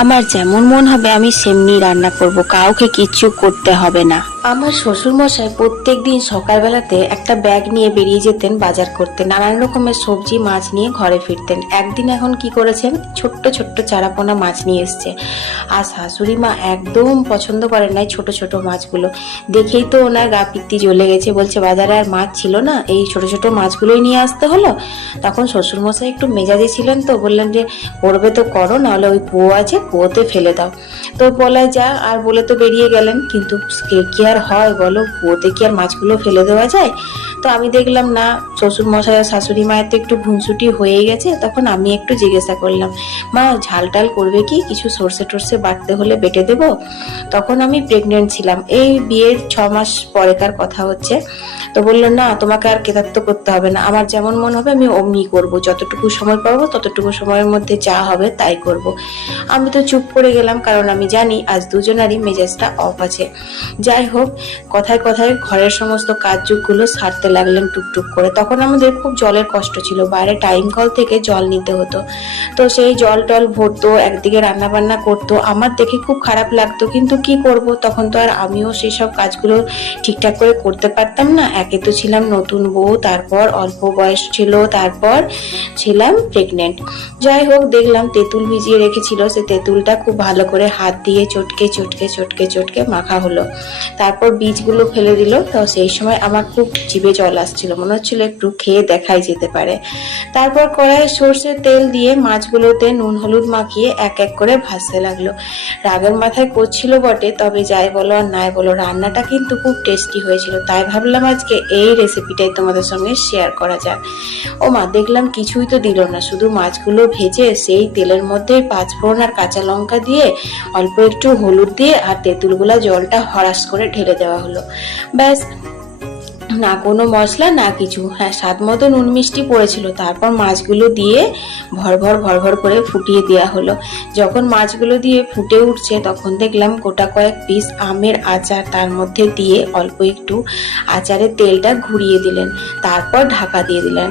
আমার যেমন মন হবে আমি সেমনি রান্না করব, কাউকে কিচ্ছু করতে হবে না। আমার শ্বশুর মশাই প্রত্যেক দিন সকালবেলাতে একটা ব্যাগ নিয়ে বেরিয়ে যেতেন বাজার করতে, নানান রকমের সবজি মাছ নিয়ে ঘরে ফিরতেন। একদিন এখন কি করেছেন, ছোট্ট ছোট্ট চারাপোনা মাছ নিয়ে এসছে। আর শাশুড়ি মা একদম পছন্দ করেন নাই ছোট ছোট মাছগুলো। দেখেই তো ওনার গা পিত্তি জ্বলে গেছে, বলছে বাজারে আর মাছ ছিল না, এই ছোট ছোট মাছগুলোই নিয়ে আসতে হলো। তখন শ্বশুর মশাই একটু মেজাজে ছিলেন, তো বললেন যে করবে তো করো, নাহলে ওই কুয়ো আছে কুয়োতে ফেলে দাও। তো বলাই যা আর বলে তো বেরিয়ে গেলেন, কিন্তু কি আর হয় বলো, কুয়োতে কি আর মাছগুলো ফেলে দেওয়া যায়? তো আমি দেখলাম না, শ্বশুর মশাই আর শাশুড়ি মায়ের তো একটু ভুনসুটি হয়ে গেছে। তখন আমি একটু জিজ্ঞাসা করলাম, মা ঝাল টাল করবে কি, কিছু সর্ষে টর্ষে বাটতে হলে বেটে দেবো? তখন আমি প্রেগনেন্ট ছিলাম, এই বিয়ের 6 মাস পরেকার কথা হচ্ছে। তো বললো না, তোমাকে আর কেতাত্ত করতে হবে না, আমার যেমন মন হবে আমি অমনি করব, যতটুকু সময় পাবো ততটুকু সময়ের মধ্যে যা হবে তাই করব। আমি তো চুপ করে গেলাম, কারণ আমি জানি আজ দুজনারই মেজাজটা অফ আছে। যাই হোক, কথায় কথায় ঘরের সমস্ত কাজগুলো সারতে লাগলেন টুকটুক করে। তখন আমাদের খুব জলের কষ্ট ছিল, বাইরে টাইম কল থেকে জল নিতে হতো। তো সেই জল টল ভরতো, একদিকে রান্না বান্না করতো, আমার দেখে খুব খারাপ লাগতো, কিন্তু কি করব, তখন তো আর আমিও সেই সব কাজগুলো ঠিকঠাক করে করতে পারতাম না। একে তো ছিলাম নতুন বউ, তারপর অল্প বয়স ছিল, তারপর ছিলাম প্রেগনেন্ট। যাই হোক, দেখলাম তেঁতুল ভিজিয়ে রেখেছিল, সে তেঁতুলটা খুব ভালো করে হাত দিয়ে চটকে চটকে চটকে চটকে মাখা হলো। তারপর বীজগুলো ফেলে দিল। তো সেই সময় আমার খুব জিভে জল আসছিল, মনে হচ্ছিল একটু খেয়ে দেখাই যেতে পারে। তারপর কড়াইয়ে সর্ষের তেল দিয়ে মাছগুলোতে নুন হলুদ মাখিয়ে এক এক করে ভাজতে লাগলো। রাগের মাথায় করছিল বটে, তবে যাই বলো আর নাই বলো, রান্নাটা কিন্তু খুব টেস্টি হয়েছিল। তাই ভাবলাম আজকে এই রেসিপিটাই তোমাদের সঙ্গে শেয়ার করা যাক। ও মা, দেখলাম কিছুই তো দিল না, শুধু মাছগুলো ভেজে সেই তেলের মধ্যে পাঁচফোড়ন আর কাঁচা লঙ্কা দিয়ে অল্প একটু হলুদ দিয়ে আর তেঁতুলগুলা জলটা হরাস করে ঢেলে দেওয়া হলো। ব্যাস, না কোনো মশলা না কিছু। হ্যাঁ, স্বাদ মতো নুন মিষ্টি পড়েছিল। তারপর মাছগুলো দিয়ে ভর ভর করে ফুটিয়ে দেওয়া হলো। যখন মাছগুলো দিয়ে ফুটে উঠছে, তখন দেখলাম গোটা কয়েক পিস আমের আচার তার মধ্যে দিয়ে অল্প একটু আচারের তেলটা ঘুরিয়ে দিলেন, তারপর ঢাকা দিয়ে দিলেন।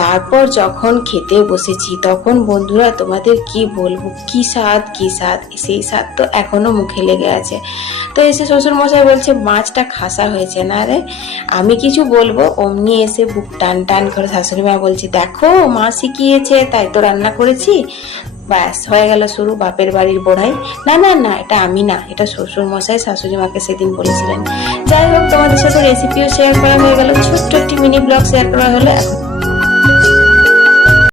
তারপর যখন খেতে বসেছি, তখন বন্ধুরা তোমাদের কি বলবো, কি স্বাদ কি স্বাদ, সেই স্বাদ তো এখনো মুখে লেগে আছে। তো এসে শ্বশুর মশাই বলছে মাছটা খাসা হয়েছে না রে। আমি কিছু বলবো, অমনি এসে বুক টান টান করে শাশুড়ি মা বলছে, দেখো মা শিখিয়েছে তাই তো রান্না করেছি। ব্যাস, হয়ে গেল শুরু বাপের বাড়ির বড়াই। না না না, এটা আমি না, এটা শ্বশুর মশাই শাশুড়ি মাকে সেদিন বলেছিলেন। যাই হোক, তোমাদের সাথে রেসিপিও শেয়ার করা হয়ে গেল, ছোট্ট একটি মিনি ব্লগ শেয়ার করা হলো। এখন